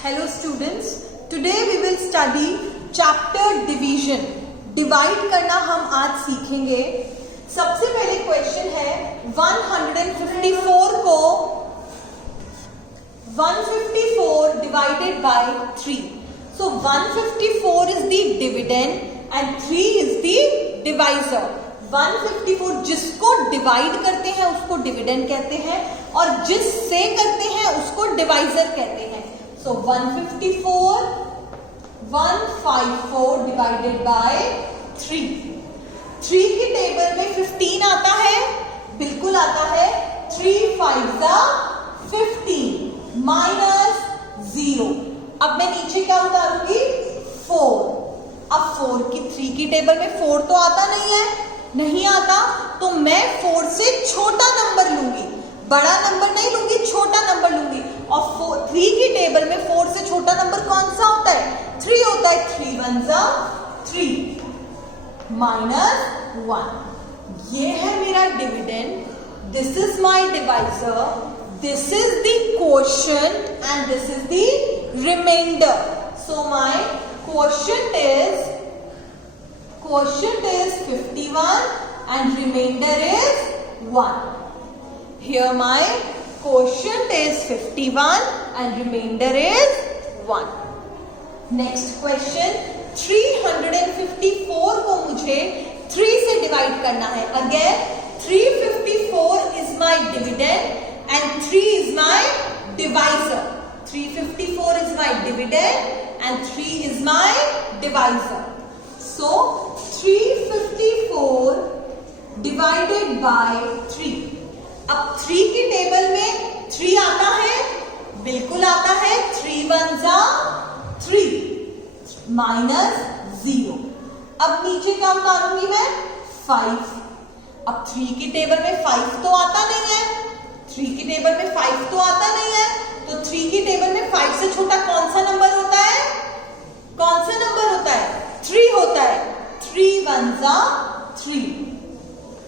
Hello students, today we will study chapter division. Divide करना हम आज सीखेंगे. सबसे पहले क्वेश्चन है 154 को 154 divided by 3. So 154 is the dividend and 3 is the divisor. 154 जिसको डिवाइड करते हैं उसको डिविडेंड कहते हैं और जिससे करते हैं उसको डिवाइजर कहते हैं. So 154 divided by 3. 3 की टेबल में 15 आता है, बिल्कुल आता है. 3 5 15 माइनस 0. अब मैं नीचे क्या उतारूंगी? 4. अब 4 की 3 की टेबल में 4 तो आता नहीं आता, तो मैं 4 से छोटा नंबर लूंगी, बड़ा नंबर नहीं लूंगी, छोटा नंबर लूंगी. और 3 की टेबल में 4 से छोटा नंबर कौन सा होता है? 3 होता है. 3 1 3 माइनस 1. ये है मेरा dividend. This is my divisor. This is the quotient and this is the remainder. So my quotient is 51 and remainder is 1. Here my quotient is 51 and remainder is 1. Next question, 354 को मुझे 3 से divide करना है. Again 354 is my dividend and 3 is my divisor. 354 is my dividend and 3 is my divisor. So 354 divided by 3. अब 3 की table में 3 आता है, बिल्कुल आता है. 3 1 3 माइनस 0. अब नीचे क्या उतारूंगी मैं? 5. अब 3 की टेबल में 5 तो आता नहीं है. 3 की टेबल में 5 तो आता नहीं है, तो 3 की टेबल में 5 से छोटा कौन सा नंबर होता है? कौन सा नंबर होता है? 3 होता है. 3 1 3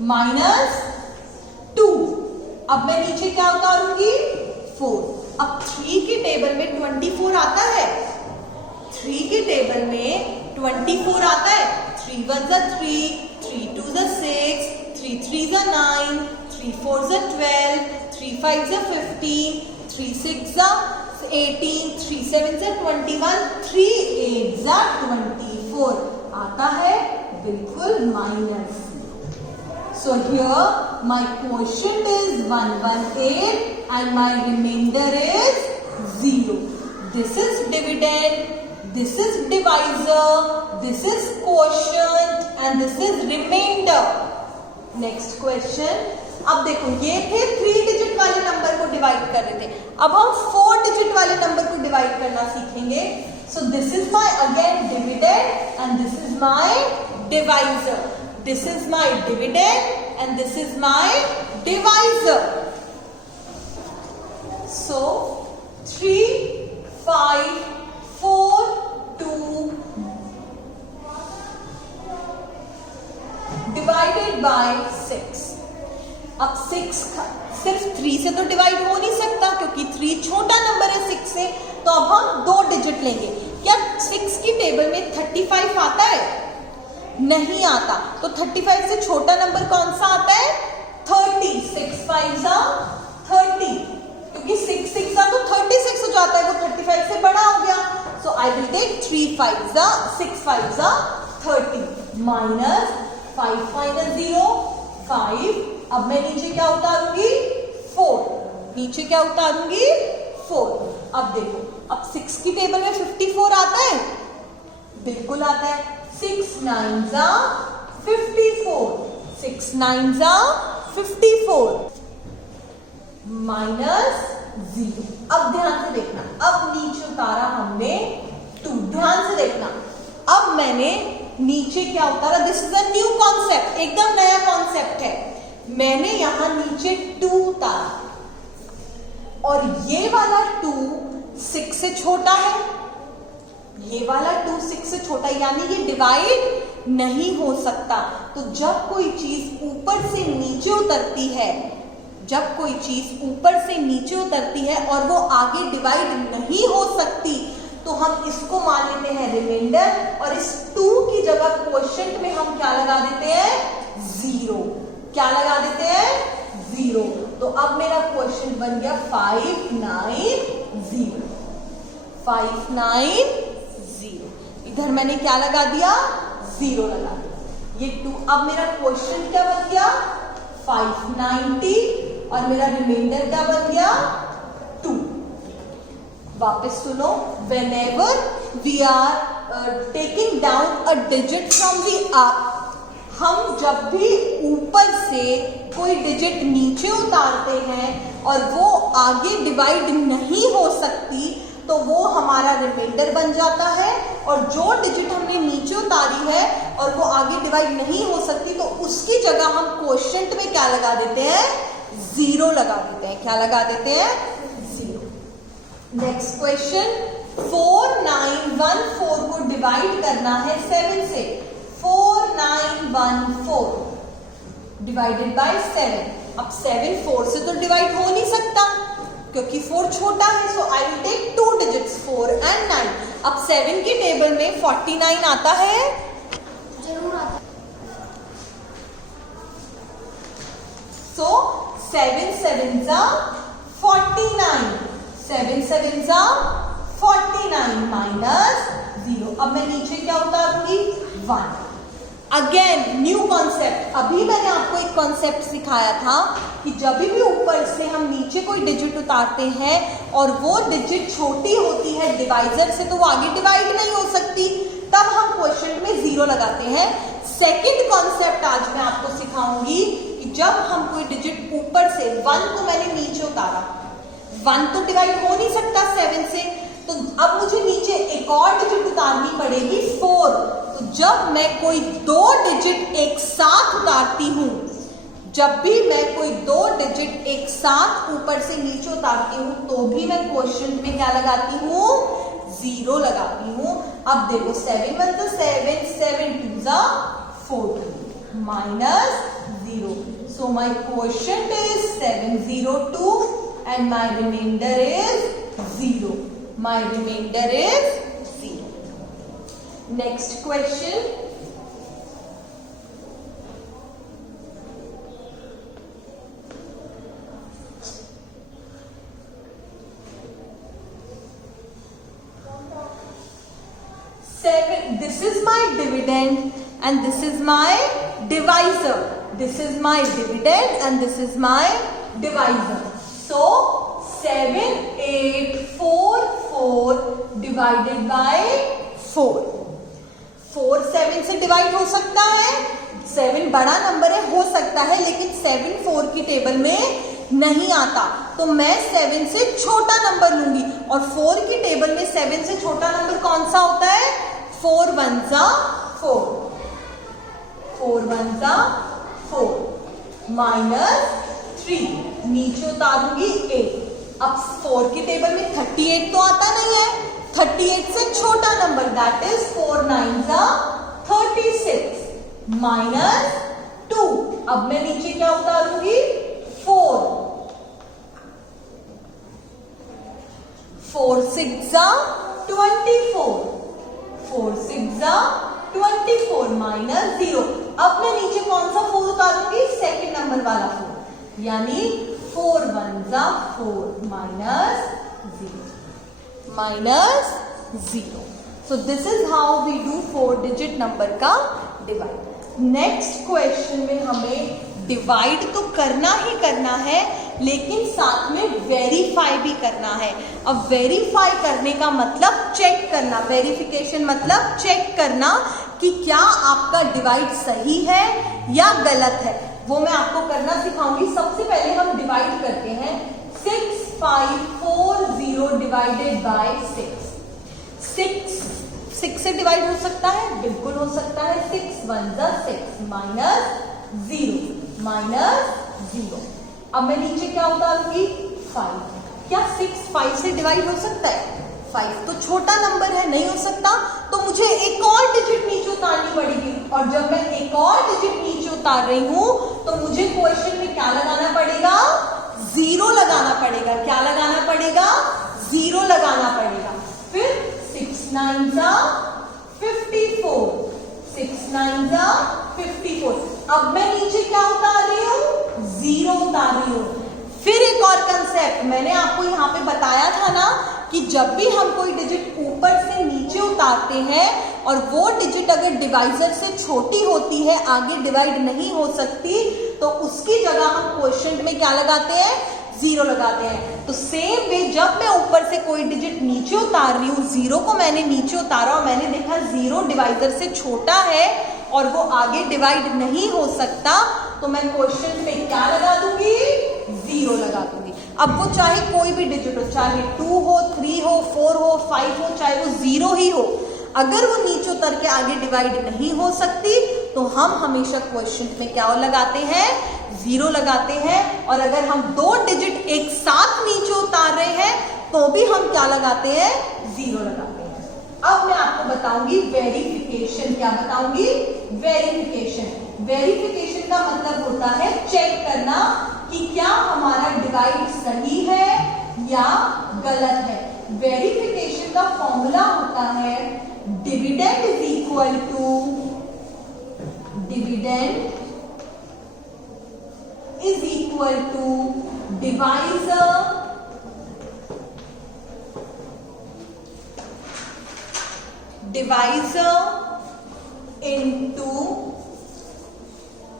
माइनस 2. अब मैं नीचे क्या उतारूंगी? 4. अब 3 की टेबल में 24 आता है. 3 की टेबल में 24 आता है. 3 1 3 3 2 6 3 3 9 3 4 12 3 5 15 3 6 18 3 7 21 3 8 24 आता है, बिल्कुल minus. So here my quotient is 118 and my remainder is 0. This is dividend, this is divisor, this is quotient and this is remainder. Next question. अब देखो ये थे 3 डिजिट वाले नंबर को डिवाइड कर रहे थे. अब हम 4 डिजिट वाले नंबर को डिवाइड करना सीखेंगे. So this is my again dividend and this is my divisor. This is my dividend and this is my divisor. So 3 5 4 2 divided by 6. अब 6 सिर्फ 3 से तो डिवाइड हो नहीं सकता क्योंकि 3 छोटा नंबर है 6 से. तो अब हम 2 डिजिट लेंगे. क्या 6 की टेबल में 35 आता है? नहीं आता. तो 35 से छोटा नंबर कौन सा आता है? 30. 6 5 30. क्योंकि 6 6 तो 36 हो जाता है, वो 35 से बड़ा हो गया. So I will take 3 5 6 5 30 minus 5 minus 0 5. अब मैं नीचे क्या उतारूंगी? 4. नीचे क्या उतारूंगी? 4. अब देखो, अब 6 की टेबल में 54 आता है, बिल्कुल आता है. 6 9 54 6 9 54 माइनस 0. अब ध्यान से देखना, अब नीचे उतारा हमने 2. ध्यान से देखना, अब मैंने नीचे क्या उतारा? This is a new concept, एकदम नया कॉन्सेप्ट है. मैंने यहां नीचे 2 उतारा और ये वाला 2 6 से छोटा है, ये वाला 2 6 से छोटा, यानी ये डिवाइड नहीं हो सकता. तो जब कोई चीज ऊपर से नीचे उतरती है, जब कोई चीज ऊपर से नीचे उतरती है और वो आगे डिवाइड नहीं हो सकती, हम इसको मान लेते हैं रिमाइंडर और इस 2 की जगह क्वोशिएंट में हम क्या लगा देते हैं 0। क्या लगा देते हैं 0। तो अब मेरा क्वोशिएंट बन गया 590। 590। इधर मैंने क्या लगा दिया 0 लगा दिया। ये 2 अब मेरा क्वोशिएंट क्या बन गया 590 और मेरा रिमाइंडर क्या बन गया 2। वापस सुनो, whenever we are taking down a digit from the up, हम जब भी ऊपर से कोई डिजिट नीचे उतारते हैं और वो आगे डिवाइड नहीं हो सकती तो वो हमारा रिमाइंडर बन जाता है, और जो डिजिट हमने नीचे उतारी है और वो आगे डिवाइड नहीं हो सकती तो उसकी जगह हम क्वोशिएंट में क्या लगा देते हैं 0 लगा देते हैं। क्या लगा देते हैं 0। नेक्स्ट क्वेश्चन, 4914 को डिवाइड करना है 7 से। 4914 डिवाइडेड बाय 7। अब 7 4 से तो डिवाइड हो नहीं सकता क्योंकि 4 छोटा है, so I will take 2 digits 4 and 9। अब 7 की टेबल में 49 आता है, जरूर आता है। सो 7 7s are 49। 7 7s are 49 minus 0। अब मैं नीचे क्या उतारूंगी 1। Again new concept. अभी मैंने आपको एक कॉन्सेप्ट सिखाया था कि जब भी ऊपर से हम नीचे कोई डिजिट उतारते हैं और वो डिजिट छोटी होती है डिवाइजर से तो वो आगे डिवाइड नहीं हो सकती, तब हम क्वोशिएंट में 0 लगाते हैं। सेकंड कॉन्सेप्ट आज मैं आपको सिखाऊंगी कि जब हम कोई डिजिट ऊपर से 1 को मैंने नीचे उतारा, 1 तो डिवाइड हो नहीं सकता 7 से, तो अब मुझे नीचे एक और डिजिट उतारनी पड़ेगी 4। तो जब मैं कोई 2 डिजिट एक साथ उतारती हूं, जब भी मैं कोई 2 डिजिट एक साथ ऊपर से नीचे उतारती हूं तो भी मैं क्वोशिएंट में क्या लगाती हूं 0 लगाती हूं। अब देखो 7 1 तो 7, 7 2 जा 14 minus 0। So my quotient is 702 and my remainder is 0. My remainder is 0. Next question. This is my dividend and this is my divisor. This is my dividend and this is my divisor. So 7844 divided by 4. 4 7 से divide हो सकता है, 7 बड़ा number है, हो सकता है, लेकिन 7 4 की टेबल में नहीं आता, तो मैं 7 से छोटा नंबर लूंगी। और 4 की टेबल में 7 से छोटा नंबर कौन सा होता है 4 1 जा 4, 4 1 जा 4 माइनस 3, नीचे उतारूंगी 8। अब 4 की टेबल में 38 तो आता नहीं है, 38 से छोटा नंबर दैट इज 4 9 जा 36 माइनस 2। अब मैं नीचे क्या उतारूंगी 4, 4 6 जा 24, 4 6 जा 24 माइनस 0। अब मैं नीचे कौन सा 4 उतारूंगी सेकंड नंबर वाला 4, यानी 4 1 जा 4 minus 0। So this is how we do 4 digit number का डिवाइड। नेक्स्ट क्वेश्चन में हमें डिवाइड तो करना ही करना है, लेकिन साथ में वेरीफाई भी करना है। अब वेरीफाई करने का मतलब चेक करना, वेरिफिकेशन मतलब चेक करना कि क्या आपका डिवाइड सही है या गलत है, वो मैं आपको करना सिखाऊंगी। सबसे पहले हम डिवाइड करते हैं 6540 डिवाइडेड बाय 6 से डिवाइड हो सकता है, बिल्कुल हो सकता है। 6 1 जा 6 माइनस 0। अब मैं नीचे क्या उतारूंगी 5। क्या 6 5 से डिवाइड हो सकता है? 5 तो छोटा नंबर है, नहीं हो सकता, तो मुझे एक और डिजिट नीचे उतारनी पड़ेगी। और जब मैं एक और डिजिट नीचे उतार रही हूं तो मुझे क्वेश्चन में क्या लगाना पड़ेगा 0 लगाना पड़ेगा। क्या लगाना पड़ेगा 0 लगाना पड़ेगा। फिर 6 9 9s are 54, 6 9s are 54। अब मैं नीचे क्या उतार रही हूँ, 0 उतार रही हूँ। फिर एक और कंसेप्ट मैंने आपको यहाँ पे बताया था ना कि जब भी हम कोई डिजिट ऊपर से नीचे उतारते हैं और वो डिजिट अगर डिवाइजर से छोटी होती है, आगे डिवाइड नहीं हो सकती, तो उसकी जगह हम क्वोशिएंट में क्या लगाते हैं, 0 लगाते हैं। तो सेम वे जब मैं ऊपर से कोई डिजिट नीचे उतार रही हूँ, 0 को मैंने नीचे उतारा और मैंने देखा 0 डिवाइजर से छोटा है और वो आगे डिवाइड नहीं हो सकता, तो मैं क्वोशिएंट में क्या लगा दूंगी, 0 लगा दूंगी। अब वो चाहे कोई भी डिजिट हो, चाहे 2 हो, 3 हो, 4 हो, 5 हो, चाहे वो 0 ही हो, अगर वो नीचे उतर के आगे डिवाइड नहीं हो सकती तो हम हमेशा क्वोशिएंट में क्या लगाते हैं, 0 लगाते हैं। और अगर हम 2 डिजिट एक साथ नीचे उतार रहे हैं तो भी हम क्या लगाते हैं, 0 लगाते हैं। अब मैं आपको बताऊंगी वेरिफिकेशन। क्या बताऊंगी, वेरिफिकेशन। वेरिफिकेशन का मतलब होता है चेक करना कि क्या हमारा डिवाइड सही है या गलत है। वेरिफिकेशन का फॉर्मूला होता है dividend is equal to, dividend is equal to divisor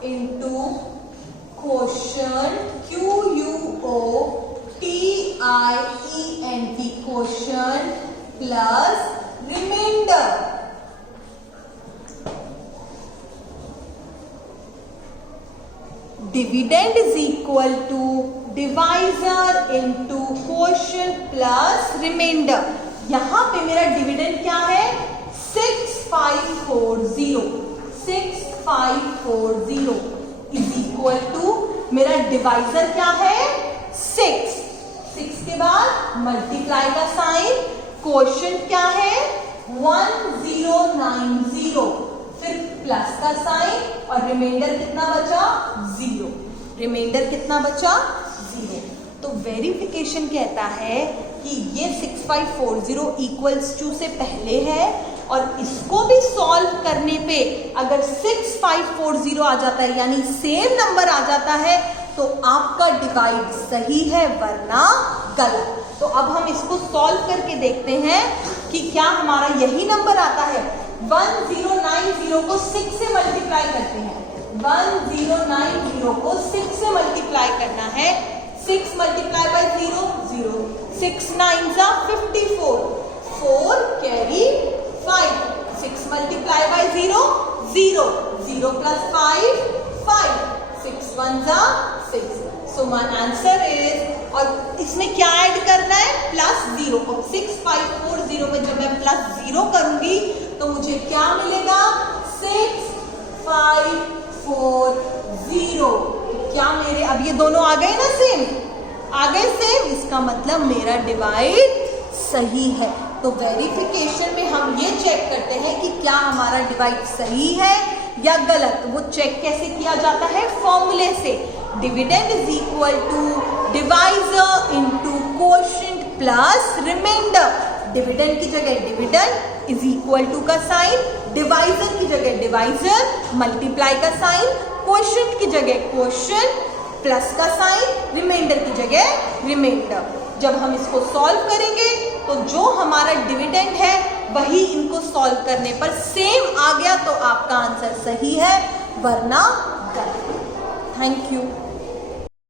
into quotient, QUOTIENT, quotient plus remainder। Dividend is equal to divisor into quotient plus remainder. यहां पे मेरा डिविडेंड क्या है, 6540, 6540 इज इक्वल टू मेरा डिवाइजर क्या है, 6, 6 के बाद मल्टीप्लाई का साइन, क्वोशिएंट क्या है 1090, फिर प्लस का साइन और रिमाइंडर कितना बचा, 0। रिमाइंडर कितना बचा, 0। तो वेरिफिकेशन कहता है कि ये 6540 इक्वल्स टू से पहले है और इसको भी सॉल्व करने पे अगर 6540 आ जाता है यानी सेम नंबर आ जाता है तो आपका डिवाइड सही है वरना गलत। तो अब हम इसको सॉल्व करके देखते हैं कि क्या हमारा यही नंबर आता है। 1090 को 6 से मल्टीप्लाई करते हैं, 1090 को 6 से मल्टीप्लाई करना है, 6 multiply by 0, 0, 6 9s are 54, 4 carry 5, 6 multiply by 0, 0, 0 plus 5, 5, 6 1s are 6। So my answer is, और इसमें क्या ऐड करना है, प्लस 0। अब 6540 में जब मैं प्लस 0 करूंगी तो मुझे क्या मिलेगा, 6540। क्या मेरे अब ये दोनों आ गए ना सेम, आ गए सेम, इसका मतलब मेरा डिवाइड सही है। तो वेरिफिकेशन में हम ये चेक करते हैं कि क्या हमारा डिवाइड सही है या गलत। वो चेक कैसे किया जाता है, फॉर्मूले से, dividend is equal to divisor into quotient plus remainder. Dividend की जगह डिविडेंड इज इक्वल टू का साइन, डिवाइजर की जगह डिवाइजर, मल्टीप्लाई का साइन, क्वोशिएंट की जगह क्वोशिएंट प्लस का साइन, रिमाइंडर की जगह रिमाइंडर। जब हम इसको सॉल्व करेंगे तो जो हमारा डिविडेंड है वही इनको सॉल्व करने पर सेम आ गया तो आपका आंसर सही है वरना गलत। Thank you.